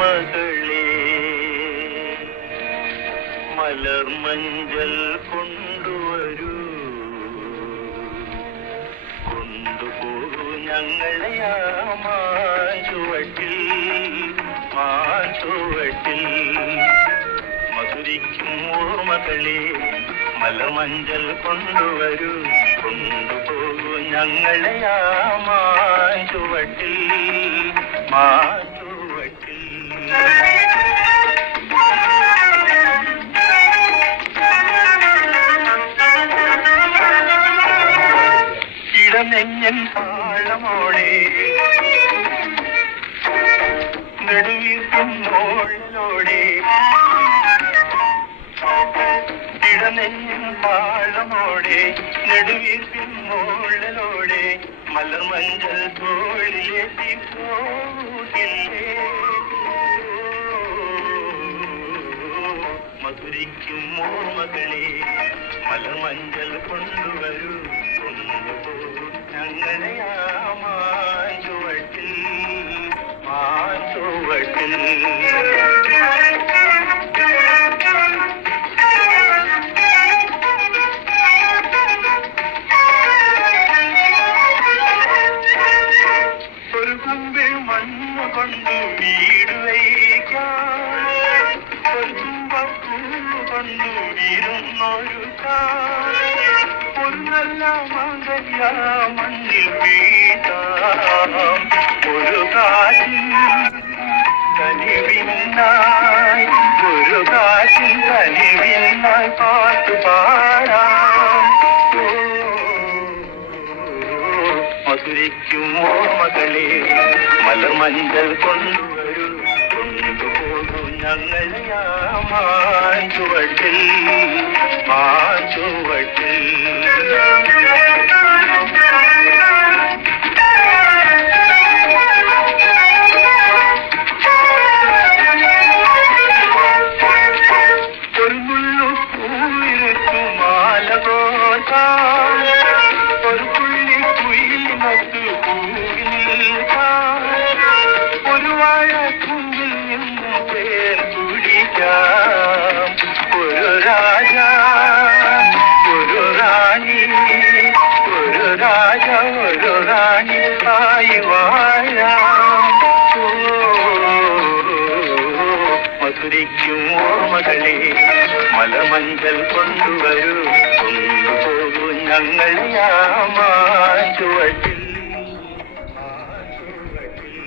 ഓർമ്മകളെ മലർമഞ്ചൽ കൊണ്ടുവരൂ, കൊണ്ടുപോകൂ ഞങ്ങളെ ആ മാഞ്ചുവട്ടിൽ, മാഞ്ചുവട്ടിൽ. മധുരിക്കും ഓർമ്മകളെ മലർമഞ്ചൽ കൊണ്ടുവരൂ, കൊണ്ടുപോകൂ ഞങ്ങളെ ആ മാഞ്ചുവട്ടിൽ, മാഞ്ചുവട്ടിൽ. ഇടനെഞ്ഞൻ താളമോടെ നെടുവീർക്കും മോളിലോടെ, ഇടനെഞ്ഞൻ താളമോടെ നെടുവീർക്കും മോളിലോടെ മലർമഞ്ചൽ തോളിലെത്തി പോകില്ലേ. മധുരിക്കും ഓർമ്മകളെ മലർമഞ്ചൽ കൊണ്ടുവരൂ, കൊണ്ടുപോകൂ ഞങ്ങളെ ആ മാഞ്ചുവട്ടിൽ, മാഞ്ചുവട്ടിൽ. ഒരു കുമ്പിൽ മണ്ണ് കൊണ്ട് വീട് വയ്ക്കാൻ, ഒരു തുമ്പപ്പൂ കൊണ്ട് വീരുന്നൊരു ഒരു നല്ല മംഗല്യ മണ്ണിൽ വീട്ടാം. ഒരു കാറ്റിൻ കനിവിനായി, ഒരു കാറ്റിൻ കനിവിനായി പാട്ടു പാടാം. മധുരിക്കും ഓർമ്മകളെ മലർമഞ്ചൽ കൊണ്ടുവരൂ, കൊണ്ടുപോകൂ ഞങ്ങളെ ആ മാഞ്ചുവട്ടിൽ, മാഞ്ചുവട്ടിൽ. ഒരു മുള്ളു പൂവിരുത്തു മാല കോർക്കാൻ, ഒരു പുള്ളി കുയിലിനൊത്തു പൂവിൽ നിൽക്കാൻ, ഒരു വാഴ കുമ്പിൽ നിന്ന് തേൻ കുടിക്കാം. ഒരു രാജ, ഒരു റാണി, ഒരു രാജ, ഒരു റാണി ആയി വാഴാം. മധുരിക്കും ഓർമ്മകളെ മലമഞ്ചൽ കൊണ്ടുവരൂ, കൊണ്ടുപോകൂ ഞങ്ങളെ ആ മാഞ്ചുവട്ടിൽ, മാഞ്ചുവട്ടിൽ.